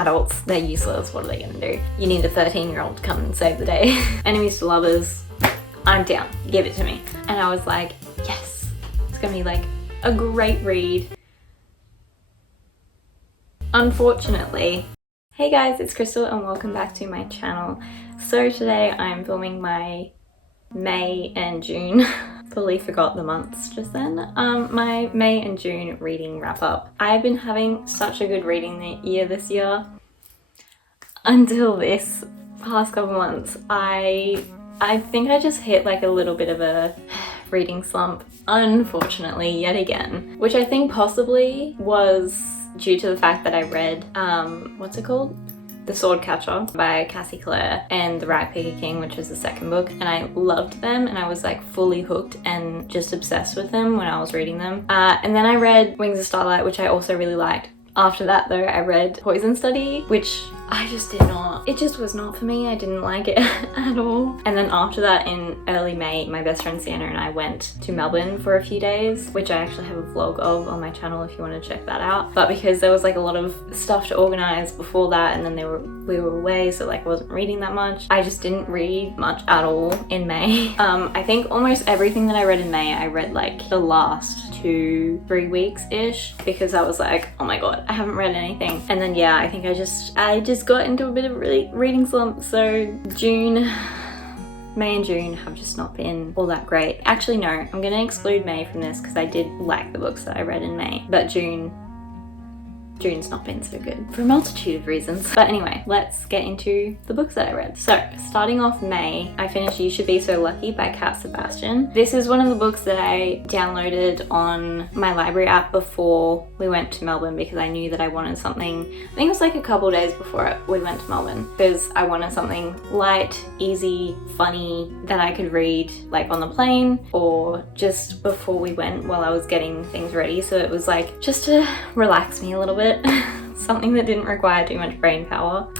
adults, they're useless. What are they gonna do? You need a 13-year-old to come and save the day. Enemies to lovers, I'm down, give it to me. And I was like, yes, it's gonna be like a great read. Unfortunately, hey guys, it's Crystal and welcome back to my channel. So today I'm filming my May and June, fully forgot the months just then, my May and June reading wrap up. I've been having such a good reading year this year until this past couple months. I think I just hit like a little bit of a reading slump, unfortunately, yet again, which I think possibly was due to the fact that I read, what's it called? The Swordcatcher by Cassie Clare and The Ragpicker King, which was the second book, and I loved them and I was like fully hooked and just obsessed with them when I was reading them. And then I read Wings of Starlight, which I also really liked. After that though, I read Poison Study, which I just did not, it just was not for me. I didn't like it at all. And then after that, in early May, my best friend Sienna and I went to Melbourne for a few days, which I actually have a vlog of on my channel if you want to check that out. But because there was like a lot of stuff to organize before that, and then we were away, so like I wasn't reading that much. I just didn't read much at all in May. I think almost everything that I read in May, I read like the last 2-3 weeks ish, because I was like, oh my god, I haven't read anything. And then yeah, I think I just got into a bit of a reading slump. So May and June have just not been all that great. Actually no, I'm gonna exclude May from this because I did like the books that I read in May, but June's not been so good for a multitude of reasons. But anyway, let's get into the books that I read. So starting off May, I finished You Should Be So Lucky by Cat Sebastian. This is one of the books that I downloaded on my library app before we went to Melbourne, because I knew that I wanted something, I think it was like a couple days before we went to Melbourne, because I wanted something light, easy, funny that I could read like on the plane or just before we went while I was getting things ready. So it was like just to relax me a little bit. Something that didn't require too much brain power.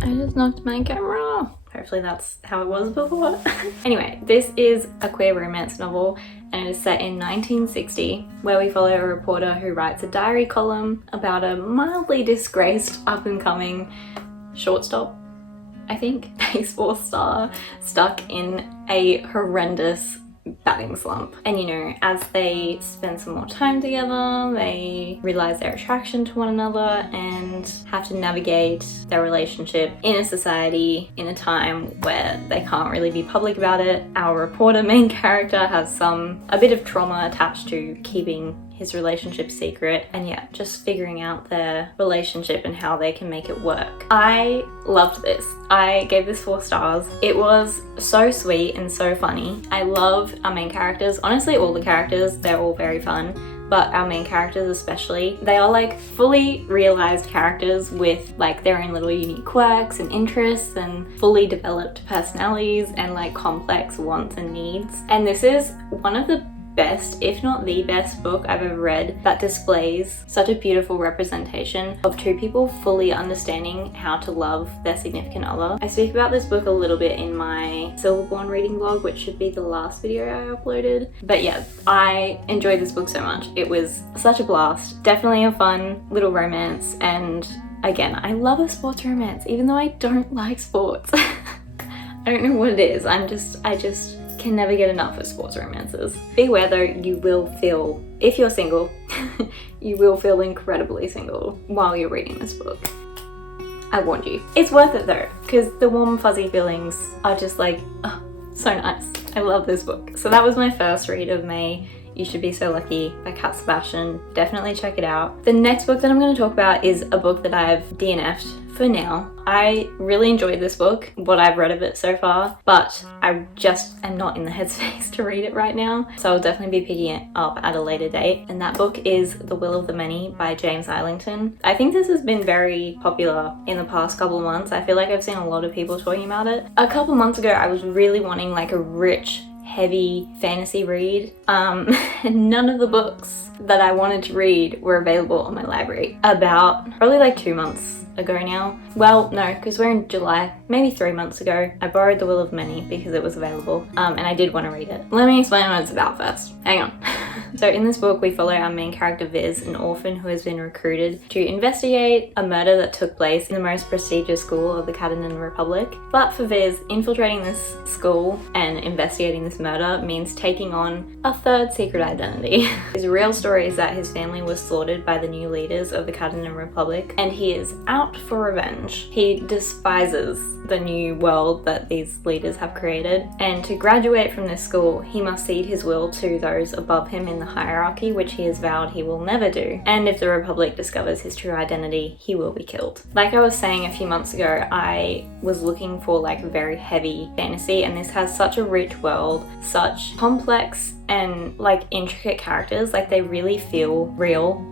I just knocked my camera. Hopefully that's how it was before. Anyway, this is a queer romance novel and it is set in 1960, where we follow a reporter who writes a diary column about a mildly disgraced up-and-coming shortstop, I think, baseball star, stuck in a horrendous batting slump. And you know, as they spend some more time together, they realize their attraction to one another and have to navigate their relationship in a society in a time where they can't really be public about it. Our reporter main character has a bit of trauma attached to keeping his relationship secret, and yeah, just figuring out their relationship and how they can make it work. I loved this. I gave this 4 stars. It was so sweet and so funny. I love our main characters. Honestly, all the characters, they're all very fun, but our main characters especially, they are like fully realized characters with like their own little unique quirks and interests and fully developed personalities and like complex wants and needs. And this is one of the best, if not the best book I've ever read that displays such a beautiful representation of 2 people fully understanding how to love their significant other. I speak about this book a little bit in my Silverborn reading vlog, which should be the last video I uploaded. But yeah, I enjoyed this book so much. It was such a blast. Definitely a fun little romance, and again, I love a sports romance, even though I don't like sports. I don't know what it is. I just can never get enough of sports romances. Beware though, you will feel, if you're single, you will feel incredibly single while you're reading this book. I warned you. It's worth it though, because the warm fuzzy feelings are just like, oh, so nice. I love this book. So that was my first read of May, You Should Be So Lucky by Cat Sebastian. Definitely check it out. The next book that I'm going to talk about is a book that I've DNF'd for now. I really enjoyed this book, what I've read of it so far, but I just am not in the headspace to read it right now, so I'll definitely be picking it up at a later date. And that book is The Will of the Many by James Islington. I think this has been very popular in the past couple of months. I feel like I've seen a lot of people talking about it. A couple months ago I was really wanting like a rich, heavy fantasy read, and none of the books that I wanted to read were available on my library. About probably like 2 months ago now. Well, no, because we're in July, maybe 3 months ago, I borrowed The Will of Many because it was available, and I did want to read it. Let me explain what it's about first. Hang on. So in this book, we follow our main character Viz, an orphan who has been recruited to investigate a murder that took place in the most prestigious school of the Catalan Republic. But for Viz, infiltrating this school and investigating this murder means taking on a third secret identity. His real story is that his family was slaughtered by the new leaders of the Catalan Republic, and he is out for revenge. He despises the new world that these leaders have created, and to graduate from this school, he must cede his will to those above him in the hierarchy, which he has vowed he will never do. And if the Republic discovers his true identity, he will be killed. Like I was saying a few months ago, I was looking for like very heavy fantasy, and this has such a rich world, such complex and like intricate characters. Like they really feel real.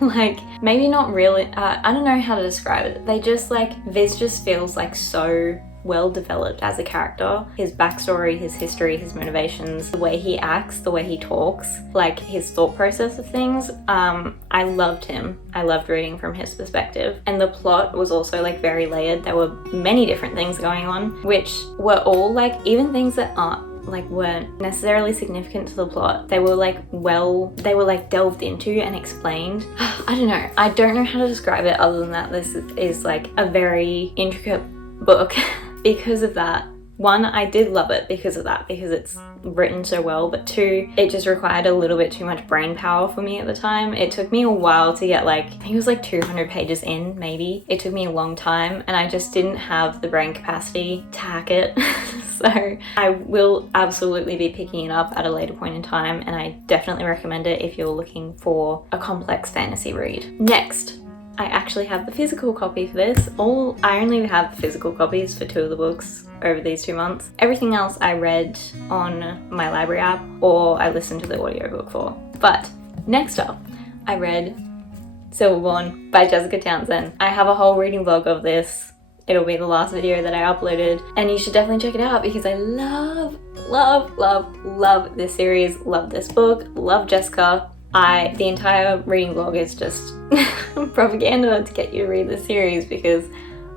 Like maybe not really, I don't know how to describe it. They just like, Viz just feels like so well developed as a character. His backstory, his history, his motivations, the way he acts, the way he talks, like his thought process of things. I loved him. I loved reading from his perspective. And the plot was also like very layered. There were many different things going on, which were all like, even things that weren't necessarily significant to the plot. They were like delved into and explained. I don't know. I don't know how to describe it other than that this is like a very intricate book. Because of that, one, I did love it because of that, because it's written so well, but two, it just required a little bit too much brain power for me at the time. It took me a while to get like, I think it was like 200 pages in, maybe. It took me a long time, and I just didn't have the brain capacity to hack it. So I will absolutely be picking it up at a later point in time, and I definitely recommend it if you're looking for a complex fantasy read. Next, I actually have the physical copy for this. I only have physical copies for 2 of the books over these 2 months. Everything else I read on my library app, or I listened to the audiobook for. But next up, I read Silverborn by Jessica Townsend. I have a whole reading vlog of this. It'll be the last video that I uploaded, and you should definitely check it out because I love this series, love this book, love Jessica. The entire reading vlog is just propaganda to get you to read this series because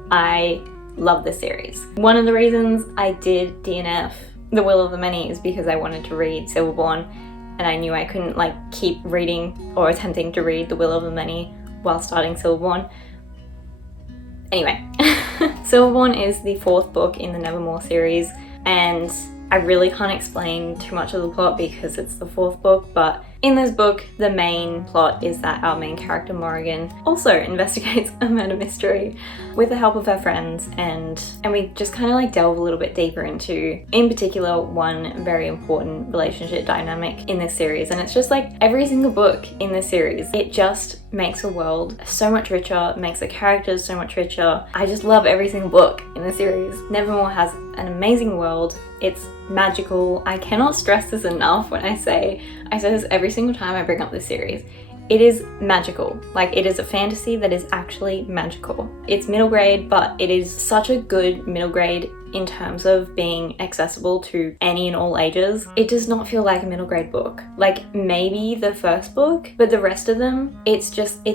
I love this series. One of the reasons I did DNF The Will of the Many is because I wanted to read Silverborn, and I knew I couldn't like keep reading or attempting to read The Will of the Many while starting Silverborn. Anyway, Silverborn is the 4th book in the Nevermore series, and I really can't explain too much of the plot because it's the 4th book, but in this book, the main plot is that our main character Morrigan also investigates a murder mystery with the help of her friends, and we just kind of like delve a little bit deeper into, in particular, one very important relationship dynamic in this series. And it's just like every single book in this series, it just makes a world so much richer, makes the characters so much richer. I just love every single book in the series. Nevermore has an amazing world. It's magical. I cannot stress this enough when I say this every single time I bring up this series. It is magical. Like, it is a fantasy that is actually magical. It's middle grade, but it is such a good middle grade in terms of being accessible to any and all ages. It does not feel like a middle grade book. Like maybe the first book, but the rest of them, it's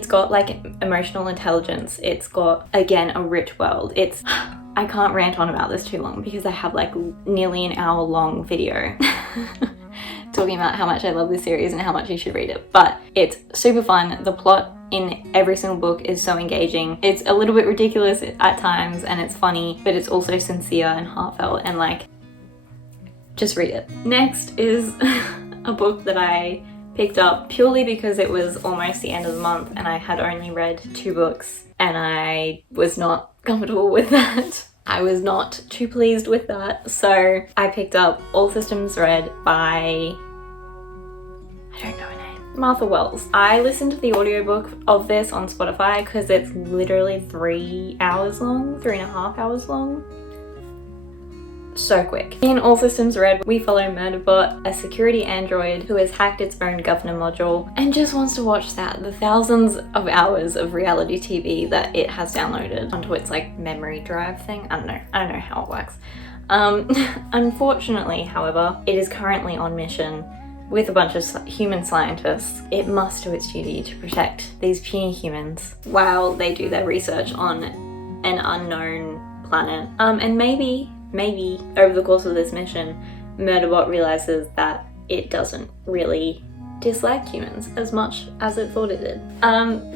got like emotional intelligence. It's got, again, a rich world. I can't rant on about this too long because I have like nearly an hour long video talking about how much I love this series and how much you should read it. But it's super fun. The plot in every single book is so engaging. It's a little bit ridiculous at times and it's funny, but it's also sincere and heartfelt, and like, just read it. Next is a book that I picked up purely because it was almost the end of the month and I had only read 2 books and I was not comfortable with that. I was not too pleased with that, so I picked up All Systems Red by, I don't know her name, Martha Wells. I listened to the audiobook of this on Spotify because it's literally 3 hours long, 3.5 hours long. So quick. In All Systems Red, we follow Murderbot, a security android who has hacked its own governor module and just wants to watch the thousands of hours of reality TV that it has downloaded onto its like memory drive thing. I don't know how it works. Unfortunately, however, it is currently on mission with a bunch of human scientists. It must do its duty to protect these puny humans while they do their research on an unknown planet. And maybe over the course of this mission, Murderbot realizes that it doesn't really disliked humans as much as it thought it did.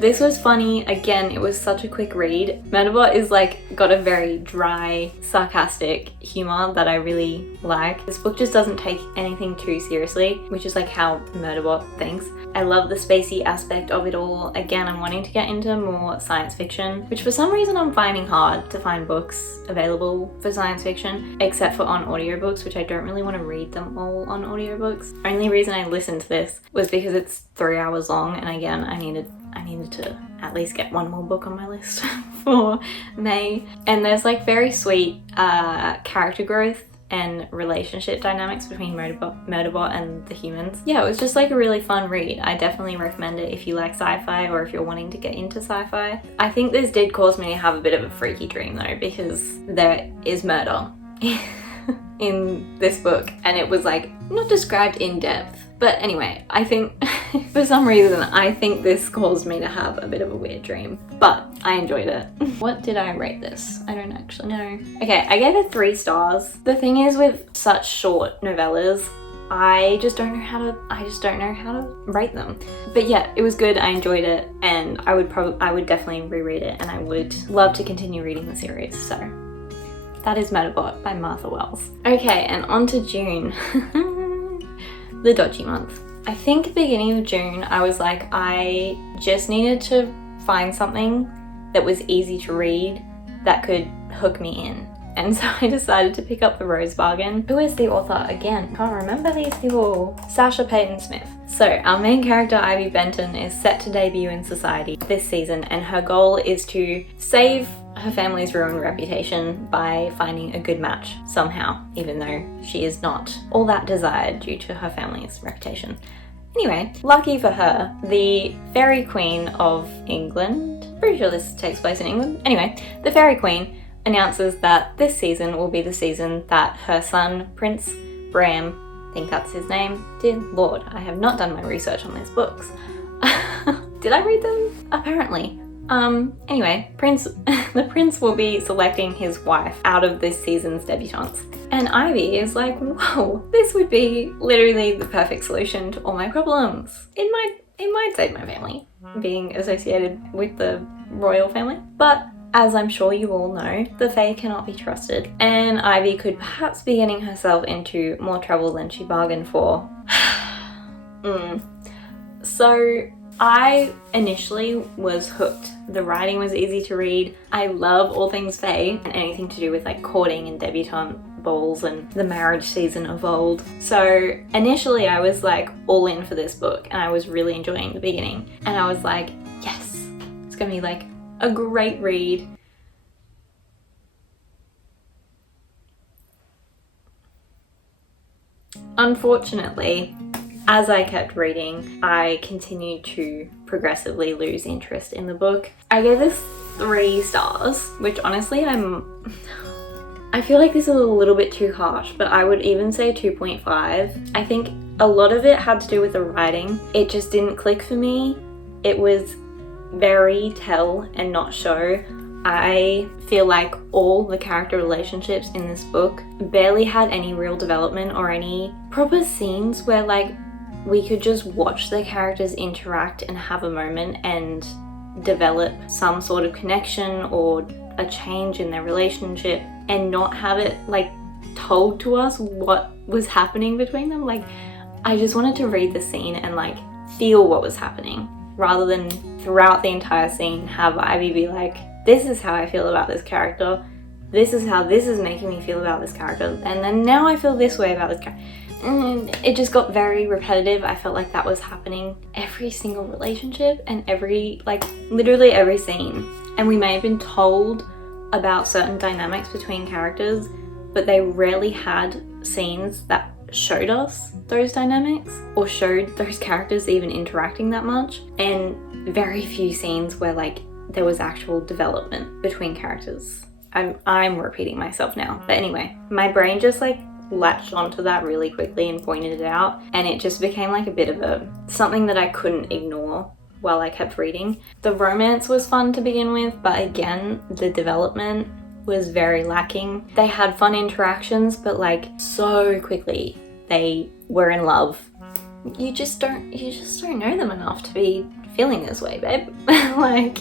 This was funny. Again, it was such a quick read. Murderbot is like got a very dry, sarcastic humor that I really like. This book just doesn't take anything too seriously, which is like how Murderbot thinks. I love the spacey aspect of it all. Again, I'm wanting to get into more science fiction, which for some reason I'm finding hard to find books available for science fiction, except for on audiobooks, which I don't really want to read them all on audiobooks. Only reason I listened to this was because it's 3 hours long, and again, I needed to at least get one more book on my list for May. And there's like very sweet character growth and relationship dynamics between Murderbot and the humans. Yeah, it was just like a really fun read. I definitely recommend it if you like sci-fi or if you're wanting to get into sci-fi. I think this did cause me to have a bit of a freaky dream though, because there is murder in this book, and it was like not described in depth. But anyway, I think for some reason I think this caused me to have a bit of a weird dream, but I enjoyed it. What did I rate this? I don't actually know. Okay, I gave it 3 stars. The thing is, with such short novellas, I just don't know how to rate them. But yeah, it was good. I enjoyed it, and I would definitely reread it, and I would love to continue reading the series. So that is Murderbot by Martha Wells. Okay, and on to June. The dodgy month. I think at the beginning of June, I was like, I just needed to find something that was easy to read that could hook me in. And so I decided to pick up The Rose Bargain. Who is the author again? Can't remember these people. Sasha Payton Smith. So our main character, Ivy Benton, is set to debut in society this season, and her goal is to save her family's ruined reputation by finding a good match somehow, even though she is not all that desired due to her family's reputation. Anyway, lucky for her, the Fairy Queen of England, pretty sure this takes place in England. Anyway, the Fairy Queen announces that this season will be the season that her son, Prince Bram, I think that's his name. Dear Lord, I have not done my research on these books. Did I read them? Apparently. Anyway, the prince will be selecting his wife out of this season's debutantes. And Ivy is like, whoa, this would be literally the perfect solution to all my problems. It might save my family being associated with the royal family. But as I'm sure you all know, the Fae cannot be trusted, and Ivy could perhaps be getting herself into more trouble than she bargained for. So I initially was hooked. The writing was easy to read. I love all things Fae and anything to do with like courting and debutante balls and the marriage season of old. So initially I was like all in for this book, and I was really enjoying the beginning. And I was like, yes, it's gonna be like a great read. Unfortunately, as I kept reading, I continued to progressively lose interest in the book. I gave this 3 stars, which honestly I feel like this is a little bit too harsh, but I would even say 2.5. I think a lot of it had to do with the writing. It just didn't click for me. It was very tell and not show. I feel like all the character relationships in this book barely had any real development or any proper scenes where like we could just watch the characters interact and have a moment and develop some sort of connection or a change in their relationship, and not have it like told to us what was happening between them. Like, I just wanted to read the scene and like feel what was happening, rather than throughout the entire scene have Ivy be like, this is how I feel about this character, this is how this is making me feel about this character, and then now I feel this way about this character. And it just got very repetitive. I felt like that was happening every single relationship and literally every scene. And we may have been told about certain dynamics between characters, but they rarely had scenes that showed us those dynamics or showed those characters even interacting that much, and very few scenes where like there was actual development between characters. I'm repeating myself now, but anyway, my brain just like latched onto that really quickly and pointed it out, and it just became like a bit of something that I couldn't ignore while I kept reading. The romance was fun to begin with, but again, the development was very lacking. They had fun interactions, but like so quickly they were in love you just don't know them enough to be feeling this way, babe. Like,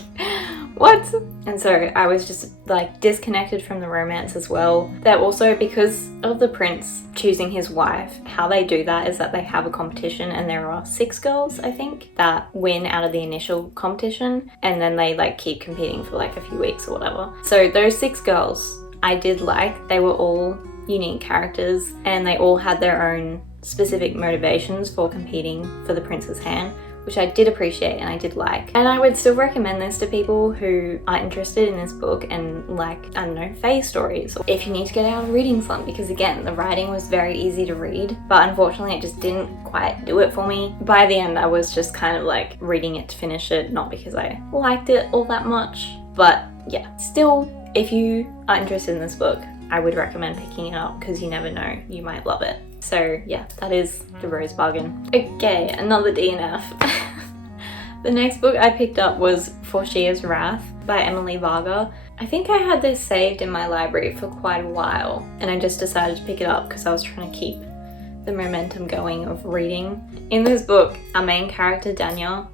what? And so I was just like disconnected from the romance as well. That also, because of the prince choosing his wife, how they do that is that they have a competition, and there are 6 girls, I think, that win out of the initial competition, and then they like keep competing for like a few weeks or whatever. So those 6 girls I did like. They were all unique characters, and they all had their own specific motivations for competing for the prince's hand, which I did appreciate and I did like. And I would still recommend this to people who are interested in this book and like, I don't know, fae stories, or if you need to get out of a reading slump, because again, the writing was very easy to read, but unfortunately it just didn't quite do it for me. By the end, I was just kind of like reading it to finish it, not because I liked it all that much. But yeah, still, if you are interested in this book, I would recommend picking it up, because you never know, you might love it. So yeah, that is The Rose Bargain. Okay, another DNF. The next book I picked up was Forshia's Wrath by Emily Varga. I think I had this saved in my library for quite a while, and I just decided to pick it up because I was trying to keep the momentum going of reading. In this book, our main character Daniel,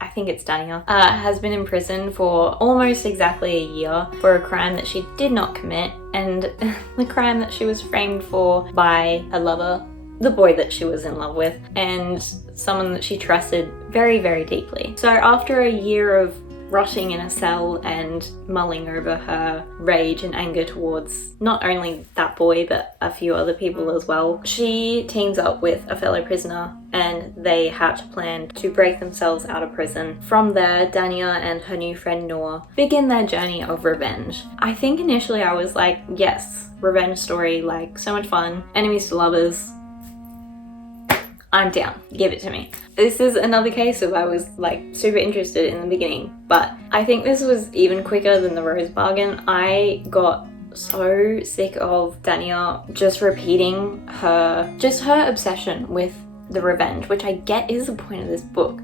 I think it's Daniel, has been imprisoned for almost exactly a year for a crime that she did not commit, and the crime that she was framed for by a lover, the boy that she was in love with, and someone that she trusted very, very deeply. So after a year of rotting in a cell and mulling over her rage and anger towards not only that boy but a few other people as well, she teams up with a fellow prisoner and they hatch a plan to break themselves out of prison. From there, Dania and her new friend Noor begin their journey of revenge. I think initially I was like, yes, revenge story, like so much fun, enemies to lovers, I'm down, give it to me. This is another case of I was like super interested in the beginning, but I think this was even quicker than The Rose Bargain. I got so sick of Dania just repeating her obsession with the revenge, which I get is the point of this book.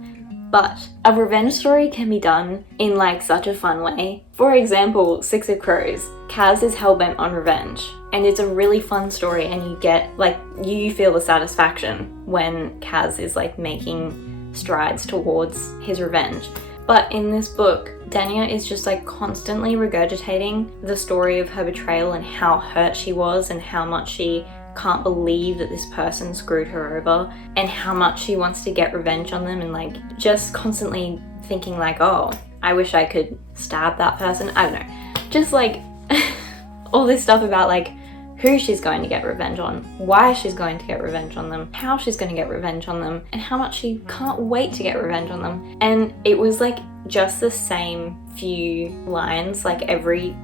But a revenge story can be done in like such a fun way. For example, Six of Crows. Kaz is hellbent on revenge, and it's a really fun story, and you get like, you feel the satisfaction when Kaz is like making strides towards his revenge. But in this book, Dania is just like constantly regurgitating the story of her betrayal and how hurt she was and how much she can't believe that this person screwed her over and how much she wants to get revenge on them, and like just constantly thinking like, oh, I wish I could stab that person. I don't know, just like all this stuff about like who she's going to get revenge on, why she's going to get revenge on them, how she's going to get revenge on them, and how much she can't wait to get revenge on them. And it was like just the same few lines like every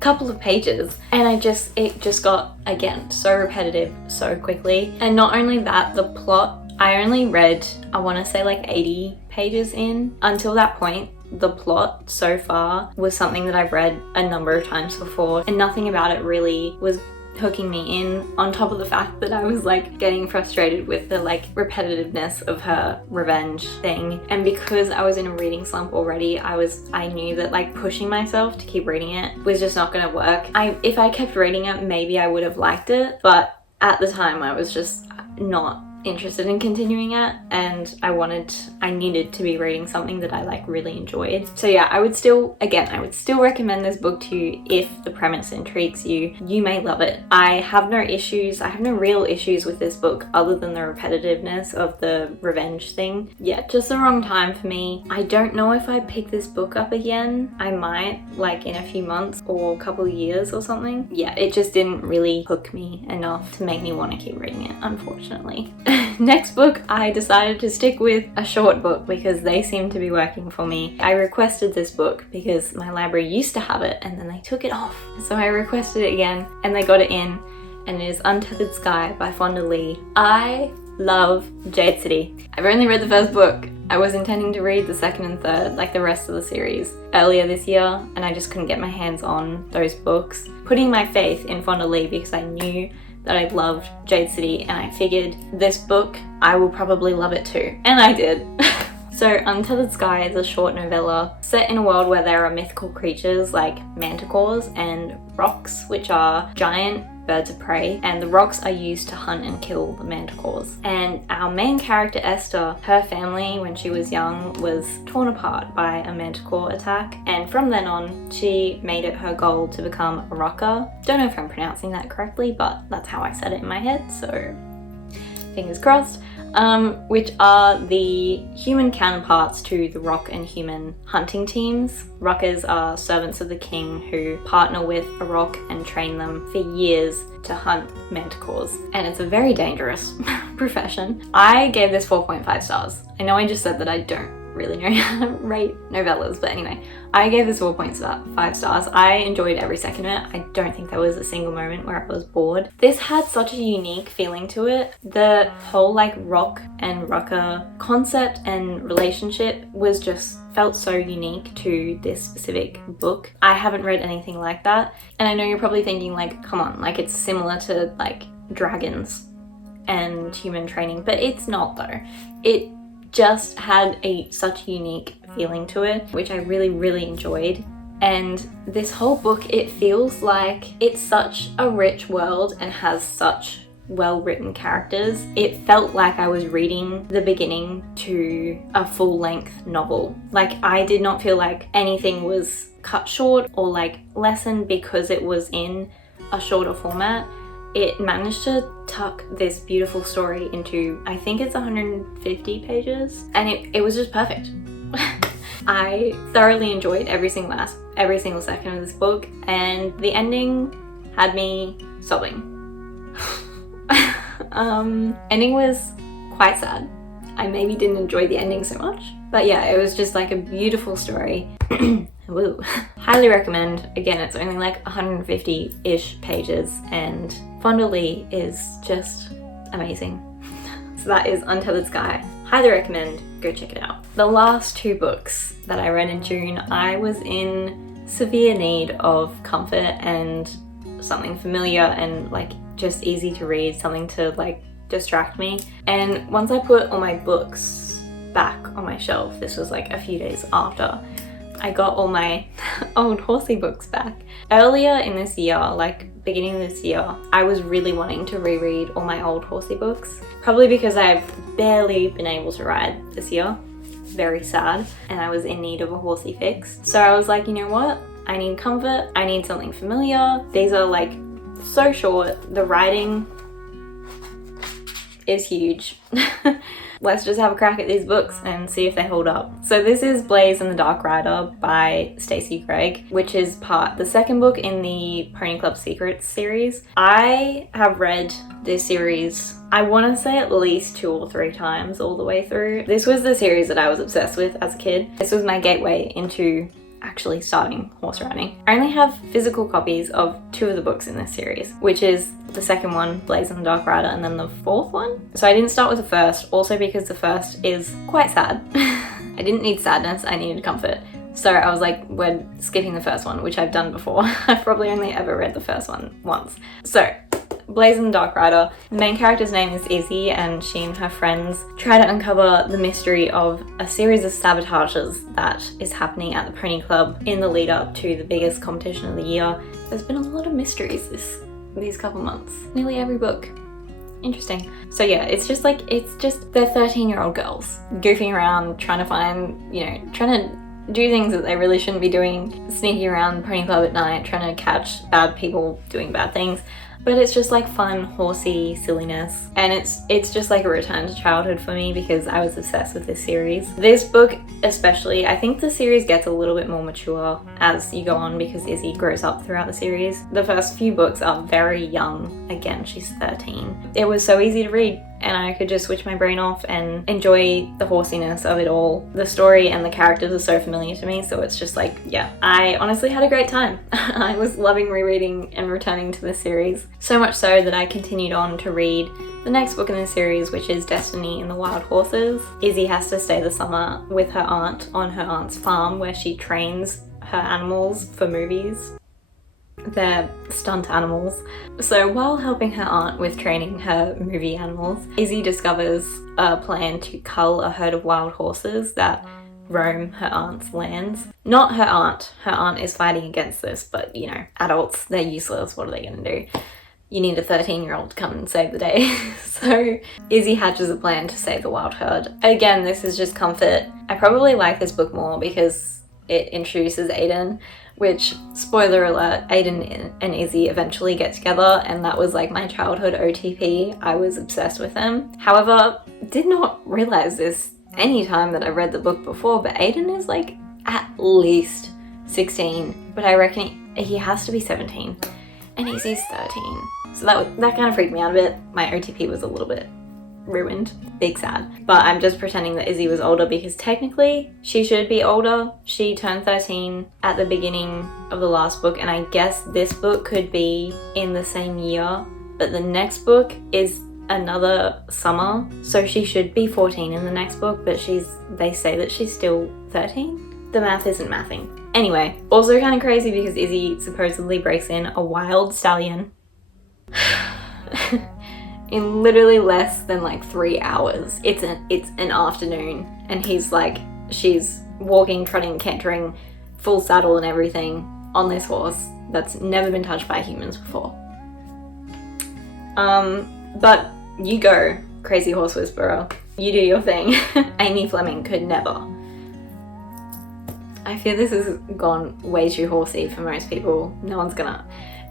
couple of pages, and it just got, again, so repetitive so quickly. And not only that, the plot, I only read, I want to say like 80 pages in. Until that point, the plot so far was something that I've read a number of times before, and nothing about it really was hooking me in, on top of the fact that I was like getting frustrated with the like repetitiveness of her revenge thing. And because I was in a reading slump already, I knew that like pushing myself to keep reading it was just not gonna work. If I kept reading it, maybe I would have liked it, but at the time I was just not interested in continuing it, and I needed to be reading something that I like really enjoyed. So yeah, I would still recommend this book to you if the premise intrigues you. You may love it. I have no real issues with this book other than the repetitiveness of the revenge thing. Yeah, just the wrong time for me. I don't know if I'd pick this book up again. I might, like in a few months or a couple of years or something. Yeah, it just didn't really hook me enough to make me want to keep reading it, unfortunately. Next book, I decided to stick with a short book because they seem to be working for me. I requested this book because my library used to have it and then they took it off. So I requested it again and they got it in, and it is Untethered Sky by Fonda Lee. I love Jade City. I've only read the first book. I was intending to read the second and third, like the rest of the series, earlier this year, and I just couldn't get my hands on those books. Putting my faith in Fonda Lee because I knew that I loved Jade City, and I figured this book, I will probably love it too. And I did. So Untethered Sky is a short novella set in a world where there are mythical creatures like manticores and rocks, which are giant birds of prey, and the rocks are used to hunt and kill the manticores. And our main character Esther, her family when she was young was torn apart by a manticore attack, and from then on she made it her goal to become a rocker. Don't know if I'm pronouncing that correctly, but that's how I said it in my head, so fingers crossed. Which are the human counterparts to the rock and human hunting teams. Rockers are servants of the king who partner with a rock and train them for years to hunt manticores. And it's a very dangerous profession. I gave this 4.5 stars. I know I just said that I don't really know how to rate novellas, but anyway, I gave this 4.5 stars. I enjoyed every second of it. I don't think there was a single moment where I was bored. This had such a unique feeling to it. The whole like rock and rocker concept and relationship was just felt so unique to this specific book. I haven't read anything like that, and I know you're probably thinking like, come on, like it's similar to like dragons and human training, but it's not though. It just had such a unique feeling to it, which I really enjoyed. And this whole book, it feels like it's such a rich world and has such well-written characters. It felt like I was reading the beginning to a full-length novel. Like, I did not feel like anything was cut short or like lessened because it was in a shorter format. It managed to tuck this beautiful story into, I think it's 150 pages, and it was just perfect. I thoroughly enjoyed every single second of this book, and the ending had me sobbing. Ending was quite sad. I maybe didn't enjoy the ending so much, but yeah, it was just like a beautiful story. Woo. Highly recommend. Again, it's only like 150-ish pages, and Fonda Lee is just amazing. So that is Untethered Sky. Highly recommend. Go check it out. The last two books that I read in June, I was in severe need of comfort and something familiar and like just easy to read, something to like distract me. And once I put all my books back on my shelf, this was like a few days after, I got all my old horsey books back. Earlier in this year, like beginning of this year, I was really wanting to reread all my old horsey books. Probably because I've barely been able to ride this year. Very sad. And I was in need of a horsey fix. So I was like, you know what? I need comfort. I need something familiar. These are like so short. The writing is huge. Let's just have a crack at these books and see if they hold up. So this is Blaze and the Dark Rider by Stacey Gregg, which is the second book in the Pony Club Secrets series. I have read this series, I want to say at least 2 or 3 times all the way through. This was the series that I was obsessed with as a kid. This was my gateway into actually starting horse riding. I only have physical copies of 2 of the books in this series, which is the second one, Blaze and the Dark Rider, and then the 4th one. So I didn't start with the first, also because the first is quite sad. I didn't need sadness, I needed comfort. So I was like, we're skipping the first one, which I've done before. I've probably only ever read the first one once. So Blaze and the Dark Rider. The main character's name is Izzy, and she and her friends try to uncover the mystery of a series of sabotages that is happening at the Pony Club in the lead up to the biggest competition of the year. There's been a lot of mysteries these couple months. Nearly every book. Interesting. So yeah, it's just they're 13-year-old girls goofing around, trying to find, trying to do things that they really shouldn't be doing, sneaking around Pony Club at night, trying to catch bad people doing bad things. But it's just like fun, horsey silliness. And it's just like a return to childhood for me because I was obsessed with this series. This book especially, I think the series gets a little bit more mature as you go on because Izzy grows up throughout the series. The first few books are very young. Again, she's 13. It was so easy to read and I could just switch my brain off and enjoy the horsiness of it all. The story and the characters are so familiar to me, so it's just like, yeah. I honestly had a great time. I was loving rereading and returning to this series. So much so that I continued on to read the next book in the series, which is Destiny in the Wild Horses. Izzy has to stay the summer with her aunt on her aunt's farm where she trains her animals for movies. They're stunt animals. So while helping her aunt with training her movie animals, Izzy discovers a plan to cull a herd of wild horses that roam her aunt's lands. Not her aunt. Her aunt is fighting against this, but you know, adults, they're useless. What are they gonna do? You need a 13-year-old to come and save the day. So Izzy hatches a plan to save the wild herd. Again, this is just comfort. I probably like this book more because it introduces Aiden, which, spoiler alert, Aiden and Izzy eventually get together, and that was like my childhood OTP. I was obsessed with them. However, did not realize this any time that I read the book before, but Aiden is like at least 16, but I reckon he has to be 17, and Izzy's 13. So that kind of freaked me out a bit. My OTP was a little bit ruined. Big sad. But I'm just pretending that Izzy was older because technically she should be older. She turned 13 at the beginning of the last book, and I guess this book could be in the same year, but the next book is another summer, so she should be 14 in the next book, but they say that she's still 13. The math isn't mathing. Anyway, also kind of crazy because Izzy supposedly breaks in a wild stallion in literally less than like 3 hours. It's an afternoon, and she's walking, trotting, cantering, full saddle and everything on this horse that's never been touched by humans before. But you go, crazy horse whisperer. You do your thing. Amy Fleming could never. I fear this has gone way too horsey for most people. No one's gonna.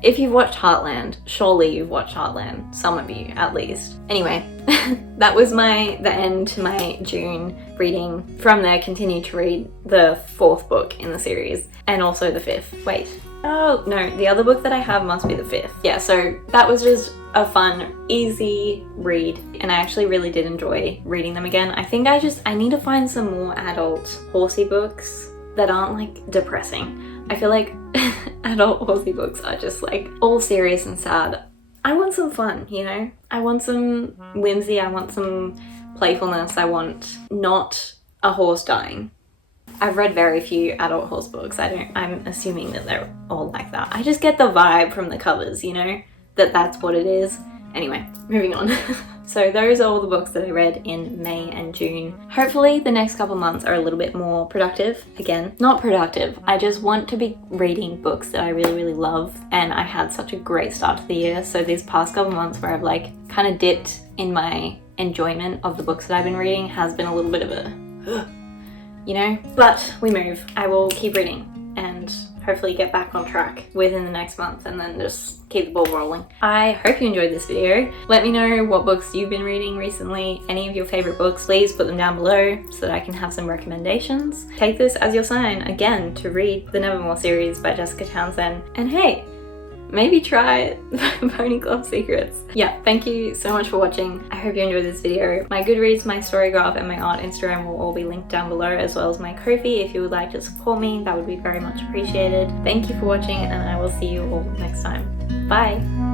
If you've watched Heartland, surely you've watched Heartland. Some of you, at least. Anyway, that was the end to my June reading. From there, continue to read the 4th book in the series, and also the 5th. Wait. Oh, no, the other book that I have must be the 5th. Yeah, so that was just a fun, easy read, and I actually really did enjoy reading them again. I think I need to find some more adult horsey books that aren't like depressing. I feel like adult horsey books are just like all serious and sad. I want some fun, you know? I want some whimsy, I want some playfulness, I want not a horse dying. I've read very few adult horse books. I'm assuming that they're all like that. I just get the vibe from the covers, you know? That's what it is. Anyway, moving on. So those are all the books that I read in May and June. Hopefully the next couple months are a little bit more productive. Again, not productive. I just want to be reading books that I really, really love, and I had such a great start to the year. So these past couple months where I've like kind of dipped in my enjoyment of the books that I've been reading has been a little bit of a, you know? But we move. I will keep reading and hopefully get back on track within the next month, and then just keep the ball rolling. I hope you enjoyed this video. Let me know what books you've been reading recently, any of your favorite books. Please put them down below so that I can have some recommendations. Take this as your sign, again, to read the Nevermore series by Jessica Townsend. And hey, maybe try Pony Club Secrets. Yeah, thank you so much for watching. I hope you enjoyed this video. My Goodreads, my Storygraph, and my art Instagram will all be linked down below, as well as my Ko-fi. If you would like to support me, that would be very much appreciated. Thank you for watching, and I will see you all next time. Bye!